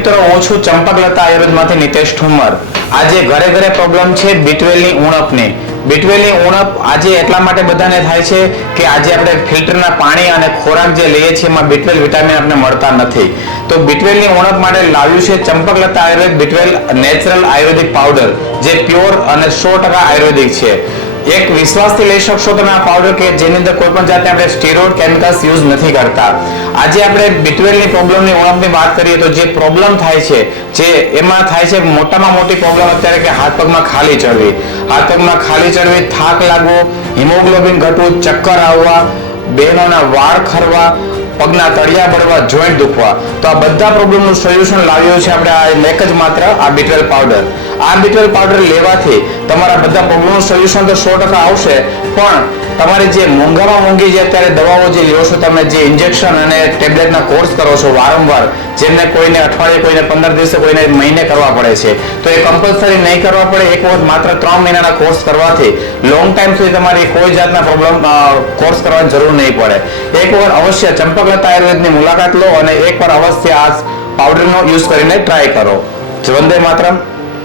મિત્રો, હું છું ચંપકલતા આયુર્વેદમાંથી નિતેશ ઠુમર। આજે ઘરે ઘરે પ્રોબ્લેમ છે બીટવેલની ઉણપની। બીટવેલની ઉણપ આજે એટલા માટે બધાને થાય છે કે આજે આપણે ફિલ્ટરના પાણી અને ખોરાક જે લઈએ છીએ એમાં બીટવેલ વિટામિન આપણે મળતા નથી। તો બીટવેલની ઉણપ માટે લાવ્યું છે ચંપકલતા આયુર્વેદ બીટવેલ નેચરલ આયુર્વેદિક પાવડર, જે પ્યોર અને 100% આયુર્વેદિક છે। એક વિશ્વાસથી લઈ શકશો તમે આ પાવડર કે જેની અંદર કોઈ પણ જાતના આપણે સ્ટેરોઇડ કેમિકલ્સ યુઝ નથી કરતા। આજે આપણે બીટવેલની પ્રોબ્લેમની ઉણપની વાત કરીએ તો જે પ્રોબ્લેમ થાય છે, જે એમાં થાય છે મોટામાં મોટી પ્રોબ્લેમ અત્યારે કે હાથ પગમાં ખાલી ચડવી, થાક લાગવો, હિમોગ્લોબિન ઘટવું, ચક્કર આવવા, બહેનોના વાળ ખરવા, પગના તળિયા બળવા, જોઈન્ટ દુખવા। તો આ બધા પ્રોબ્લેમનું સોલ્યુશન લાવ્યો છે આપણે આ એક જ માત્ર આ બીટવેલ પાવડર। આ બીટવેલ પાવડર લેવાથી તમારા બધા પ્રોબ્લેમનું સોલ્યુશન તો 100% આવશે, પણ તમારી જે મોંઘામાં મોંઘી જે અત્યારે દવાઓ જે લ્યો છો તમે, જે ઇન્જેક્શન અને ટેબ્લેટના કોર્સ કરો છો વારંવાર, જેમને કોઈને અઠવાડિયે, કોઈને 15 દિવસે, કોઈને મહિને કરવા પડે છે, તો એ કમ્પલસરી નહીં કરવા પડે। એક વખત માત્ર 3 મહિનાના કોર્સ કરવાથી લોંગ ટાઈમ સુધી તમારી કોઈ જાતના પ્રોબ્લેમ કોર્સ કરવાની જરૂર નહીં પડે। એક વખત અવશ્ય ચંપકલતા આયુર્વેદની મુલાકાત લો અને એકવાર અવશ્ય આ પાવડરનો યુઝ કરીને ટ્રાય કરો। વંદે માતરમ।